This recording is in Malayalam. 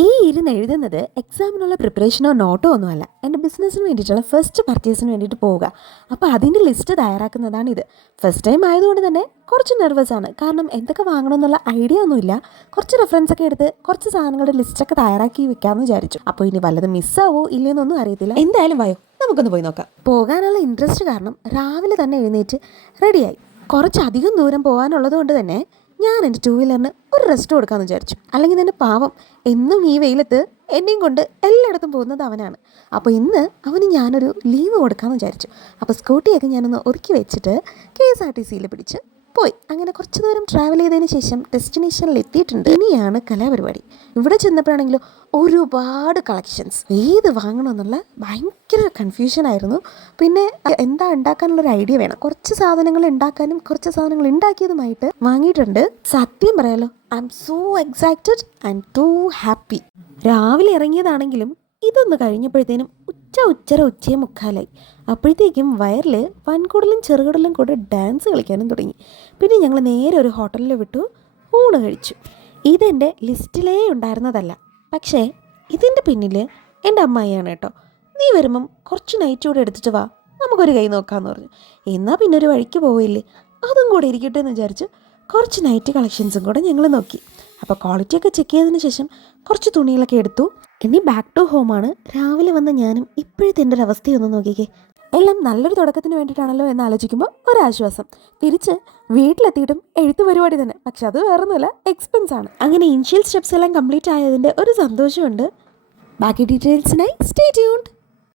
ഈ ഇരുന്ന് എഴുതുന്നത് എക്സാമിനുള്ള പ്രിപ്പറേഷനോ നോട്ടോ ഒന്നുമല്ല, എൻ്റെ ബിസിനസ്സിന് വേണ്ടിയിട്ടുള്ള ഫസ്റ്റ് പർച്ചേസിന് വേണ്ടിയിട്ട് പോവുക. അപ്പോൾ അതിൻ്റെ ലിസ്റ്റ് തയ്യാറാക്കുന്നതാണിത്. ഫസ്റ്റ് ടൈം ആയതുകൊണ്ട് തന്നെ കുറച്ച് നെർവസാണ്, കാരണം എന്തൊക്കെ വാങ്ങണമെന്നുള്ള ഐഡിയ ഒന്നുമില്ല. കുറച്ച് റെഫറൻസൊക്കെ എടുത്ത് കുറച്ച് സാധനങ്ങളുടെ ലിസ്റ്റൊക്കെ തയ്യാറാക്കി വെക്കാമെന്ന് വിചാരിച്ചു. അപ്പോൾ ഇനി വല്ലതും മിസ്സാവോ ഇല്ലയെന്നൊന്നും അറിയത്തില്ല. എന്തായാലും വായോ, നമുക്കൊന്ന് പോയി നോക്കാം. പോകാനുള്ള ഇൻട്രസ്റ്റ് കാരണം രാവിലെ തന്നെ എഴുന്നേറ്റ് റെഡിയായി. കുറച്ചധികം ദൂരം പോകാനുള്ളത് കൊണ്ട് തന്നെ ഞാൻ എൻ്റെ 2 വീലറിന് ഒരു റെസ്റ്റ് കൊടുക്കാമെന്ന് വിചാരിച്ചു. അല്ലെങ്കിൽ തന്നെ പാവം എന്നും ഈ വെയിലത്ത് എന്നെയും കൊണ്ട് എല്ലായിടത്തും പോകുന്നത് അവനാണ്. അപ്പോൾ ഇന്ന് അവന് ഞാനൊരു ലീവ് കൊടുക്കാമെന്ന് വിചാരിച്ചു. അപ്പോൾ സ്കൂട്ടിയൊക്കെ ഞാനൊന്ന് ഒരുക്കി വെച്ചിട്ട് KSRTCയിൽ പിടിച്ച് പോയി. അങ്ങനെ കുറച്ച് ദൂരം ട്രാവൽ ചെയ്തതിന് ശേഷം ഡെസ്റ്റിനേഷനിൽ എത്തിയിട്ടുണ്ട്. ഇനിയാണ് കലാപരിപാടി. ഇവിടെ ചെന്നപ്പോഴാണെങ്കിലും ഒരുപാട് കളക്ഷൻസ്, ഏത് വാങ്ങണമെന്നുള്ള ഭയങ്കര കൺഫ്യൂഷനായിരുന്നു. പിന്നെ എന്താ ഉണ്ടാക്കാനുള്ളൊരു ഐഡിയ വേണം. കുറച്ച് സാധനങ്ങൾ ഉണ്ടാക്കാനും കുറച്ച് സാധനങ്ങൾ ഉണ്ടാക്കിയതുമായിട്ട് വാങ്ങിയിട്ടുണ്ട്. സത്യം പറയാലോ, I am so excited and too happy. രാവിലെ ഇറങ്ങിയതാണെങ്കിലും ഇതൊന്ന് കഴിഞ്ഞപ്പോഴത്തേനും ഉച്ചയെ മുക്കാലായി. അപ്പോഴത്തേക്കും വയറിൽ വൻകുടലും ചെറുകുടലും കൂടെ ഡാൻസ് കളിക്കാനും തുടങ്ങി. പിന്നെ ഞങ്ങൾ നേരെ ഒരു ഹോട്ടലിൽ വിട്ടു ഊണ് കഴിച്ചു. ഇതെൻ്റെ ലിസ്റ്റിലേ ഉണ്ടായിരുന്നതല്ല, പക്ഷേ ഇതിൻ്റെ പിന്നിൽ എൻ്റെ അമ്മായിയാണ് കേട്ടോ. നീ വരുമ്പം കുറച്ച് നൈറ്റ് കൂടെ എടുത്തിട്ട് വാ, നമുക്കൊരു കൈ നോക്കാമെന്ന് പറഞ്ഞു. എന്നാൽ പിന്നെ ഒരു വഴിക്ക് പോവില്ലേ, അതും കൂടെ ഇരിക്കട്ടെ എന്ന് വിചാരിച്ച് കുറച്ച് നൈറ്റ് കളക്ഷൻസും കൂടെ ഞങ്ങൾ നോക്കി. അപ്പോൾ ക്വാളിറ്റിയൊക്കെ ചെക്ക് ചെയ്തതിന് ശേഷം കുറച്ച് തുണികളൊക്കെ എടുത്തു. ഇനി ബാക്ക് ടു ഹോമാണ്. രാവിലെ വന്ന ഞാനും ഇപ്പോഴത്തെ എൻ്റെ ഒരു അവസ്ഥയൊന്ന് നോക്കിക്കേ. എല്ലാം നല്ലൊരു തുടക്കത്തിന് വേണ്ടിയിട്ടാണല്ലോ എന്ന് ആലോചിക്കുമ്പോൾ ഒരാശ്വാസം. തിരിച്ച് വീട്ടിലെത്തിയിട്ടും എഴുത്ത് പരിപാടി തന്നെ, പക്ഷെ അത് വേറൊന്നുമല്ല, എക്സ്പെൻസ് ആണ്. അങ്ങനെ ഇനിഷ്യൽ സ്റ്റെപ്സ് എല്ലാം കംപ്ലീറ്റ് ആയതിൻ്റെ ഒരു സന്തോഷമുണ്ട്. ബാക്കി ഡീറ്റെയിൽസിനായി സ്റ്റേ ട്യൂൺഡ്.